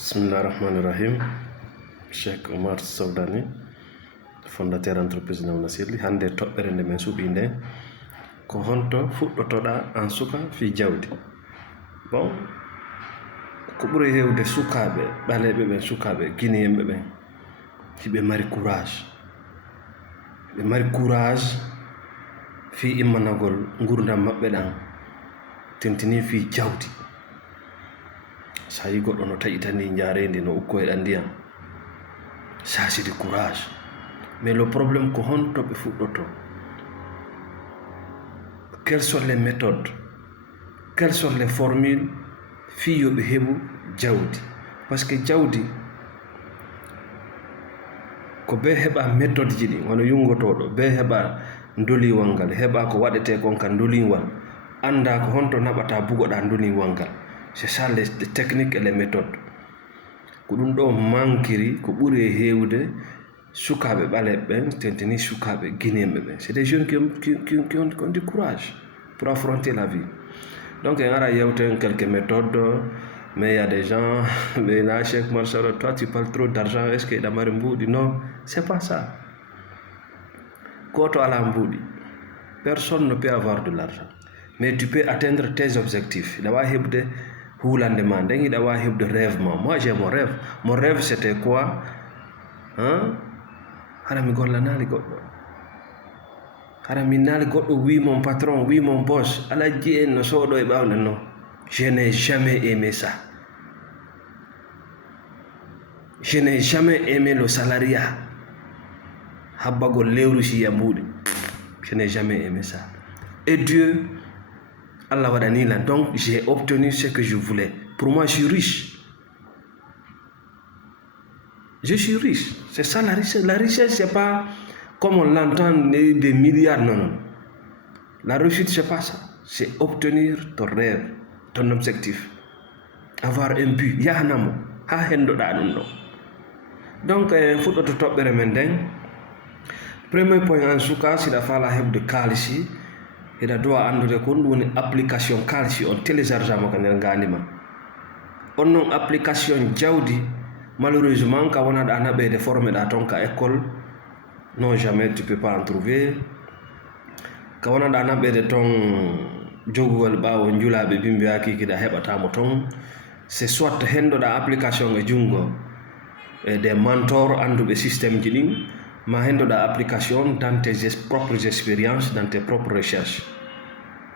Bismillahirrahmanirrahim. Cheikh Oumar Sowdani, fondateur entreprise Nawna Sirli. Hande toɓɓere nde men suuɓi nde ko honto fuɗɗotoɗa an suka fi jawdi. Bon, ko ɓuri hewde sukaɓe ɓaleɓe ɓen, sukaɓe guinéen ɓen, hiɓe mari courage. Ɓe mari courage fi immanagol gurdam maɓɓe ɗan tentini fi jawdi. Sa yi goɗɗo no taƴitani jarendi no ukkoyɗa ndiyam, ça c'est du courage. Mais le problème ko honto ɓe fuɗɗoto, quelles sont les méthodes, quelles sont les formules fi yo ɓe heɓu jawdi. Par ce que jawdi ko be heɓa méthode ji ɗi, wono yungotoɗo be heɓa doliwal ngal, heɓa ko waɗete kon kan doliwal, anda ko honto naɓata bugoɗa doliwal ngal. C'est ça les techniques et les méthodes. Ko ɗum ɗo mankiri ko ɓuri hewde sukaɓe ɓaleɓe ɓen tentini sukaɓe guinéen ɓen. C'est des jeunes qui ont du courage pour affronter la vie. Donc en ara yewten quelques méthodes, mais il y a des gens, mais là Cheikh Marsara, toi tu parles trop d'argent, est-ce que damari mbuɗi? Non, c'est pas ça. Koto ala mbuɗi, personne ne peut avoir de l'argent, mais tu peux atteindre tes objectifs. Dawa hebde hulande ma nden yiɗa wa hebde rêve ma. Moi j'ai mon rêve. Mon rêve c'était quoi? Hara mi gollanali goɗɗo, hara mi nali goɗɗo wi mon patron, wi mon boss, alaji en no soɗo e ɓawle. Non, je n'ai jamais aimé ça. Je n'ai jamais aimé le salariat. Habbagol lewru si yambuɗi, je n'ai jamais aimé ça. Et Dieu, Allah waɗani lan, donc j'ai obtenu ce que je voulais. Pour moi, je suis riche. Je suis riche. C'est ça la richesse. La richesse, c'est pas comme on l'entend des milliards. Non, non. La réussite, c'est pas ça. C'est obtenir ton rêve, ton objectif. Avoir un but. Yahanamo. Ha hendo da ɗum ɗo. Donc, fuɗɗoto toɓɓere men nden. Premier point en suka, siɗa fala heɓde kalisi, ida doa andude ko ɗum woni application kalisi on téléchargeamo ka nder ngandi ma. On non application jawdi, malheureusement ka wona ɗa naɓede formé ɗa ton ka école, non jamais tu peux pas en trouver. Ka wona ɗa naɓede ton joguwal ɓawo julaɓe bimbiya kikiɗa heɓatamo ton. C'est soit hendoɗa application e jungo des mentors anduɓe système ji ɗin, ma hendoɗa application dans tes propres expériences, dans tes propres recherches.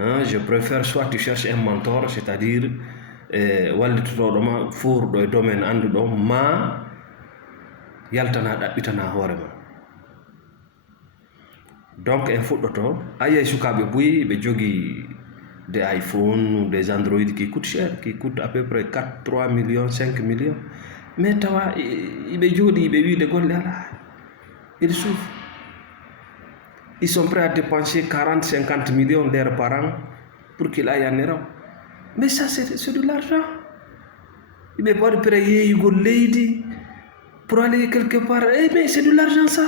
Je préfère soit tu cherches un mentor, c'est-à-dire wallitotoɗoma fuurɗo e domaine anduɗo ma yaltana ɗaɓɓitana hoore ma. Donc en fuɗɗoto ayay sukaɓe buyi ɓe jogi des iPhone, des Android qui coûtent cher, qui coûtent à peu près 4, 3 millions, 5 millions. Mais tawa iɓe jooɗi ɓe wiide golle ala. Ils souffrent. Ils sont prêts à dépenser 40, 50 millions d'euros par an pour qu'il aille en Europe. Mais ça, c'est de l'argent. Ils ne peuvent pas payer Hugo Lady pour aller quelque part. Eh bien, c'est de l'argent, ça.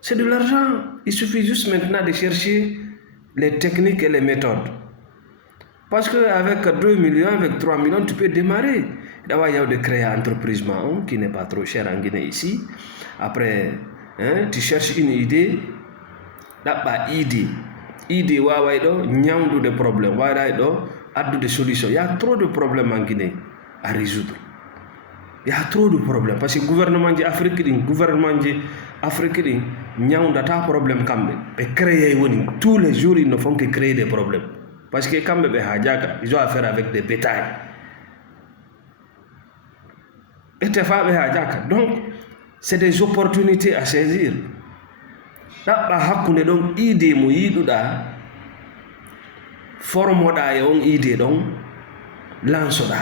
C'est de l'argent. Il suffit juste maintenant de chercher les techniques et les méthodes. Parce qu'avec 2 millions, avec 3 millions, tu peux démarrer. D'abord, il y a de créer une entreprise qui n'est pas trop chère en Guinée ici. Après, tu cherches une idée. D'abord, idée, waawayɗo ñamdude problème, waawayɗo addude solution. Il y a trop de problèmes en Guinée à résoudre. Il y a trop de problèmes. Parce que gouvernement de Afrique, ñamdata problème kamɓe. Ɓe créer woni. Tous les jours, ils ne font que créer des problèmes. Parce que kamɓe ɓe hajaka, ils ont affaire avec des bétails. Donc, c'est des opportunités à saisir. Ɗaɓɓa hakkunde ɗon idée mo yiɗuɗa, formoɗa e on idée ɗon, lanceɗa.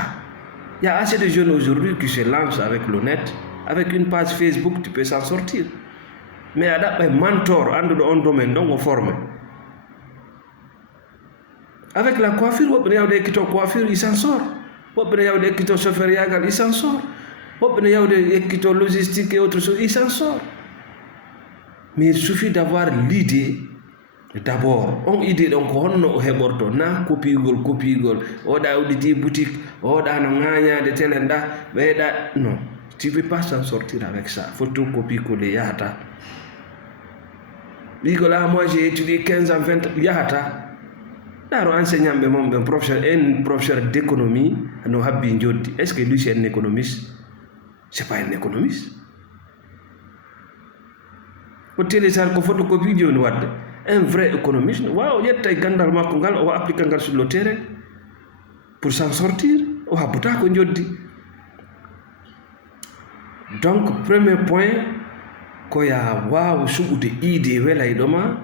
Il y a assez de jeunes aujourd'hui qui se lancent avec le net, avec une page Facebook, tu peux s'en sortir. Mais a ɗaɓɓa mentor anduɗo on domaine ɗon o formé. Avec la coiffure, woɓɓe ne yawde ekkito coiffure, il s'en sort. Woɓɓe ne yawde ekkito chauffeur yagal, il s'en sort. Woɓɓe ne yawde ekkito logistique et autres choses, il s'en sort. Mais il suffit d'avoir l'idée d'abord on idée ɗon ko honno o heɓorto na kopigol oɗa udditi boutique oɗa no ŋañade télé nda ɓeyɗa non, tu peux pas s'en sortir avec ça. Photocopie collé yahata ɓigo là moi j'ai étudié 15 ans 20 yahata ɗaro enseignant ɓe mon ɓe professeur d'économie no habbi joddi. Est ce que lui c'est un économiste? C'est pas un économiste. Ko télécharge ko photocopie joni wadde. Un vrai économiste waaw yetta e gandal makko ngal o applique ngal sur le terrain pour s'en sortir o habbata ko joddi. Donc premier point ko ya waaw suɓude idée welayɗoma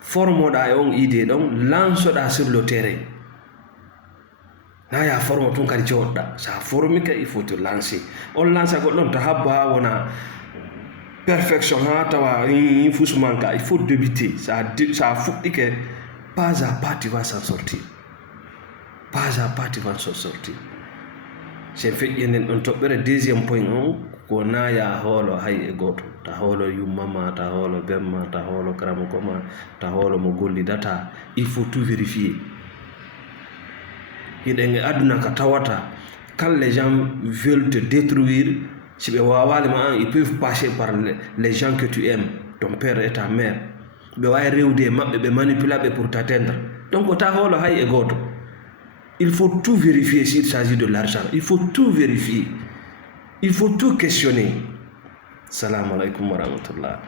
formoɗa e on idée ɗon lanceɗa sur le terrain. Na ya forme tun kadi coɗɗa sa formi ka il faut te lancer. On lance goɗɗon to habba wona perfection ha tawa fusman ka il faut débuter. Ça fuɗɗi ke pas à pas tu vas s'en sortir. Pas à pas tu vas s'en sortir. C'est fait yenen ɗon toɓɓere. Deuxième point on ko na ya hoolo hay e goto, ta hoolo yummama, ta hoolo bemma, ta hoolo karamoko ma, ta hoolo mo gollidata. Il faut tout vérifier. Hiɗen e aduna ka tawata quand les gens veulent te détruire, si ɓe wawalima ils peuvent passer par les gens que tu aimes, ton père et ta mère. ɓe wawi rewde e maɓɓe ɓe manipulaɓe pour t'atteindre. Donc ta hoolo hay e goto. Il faut tout vérifier s'il s'agit de l'argent. Il faut tout vérifier. Il faut tout questionner. Salam alaikum wa rahmatullah.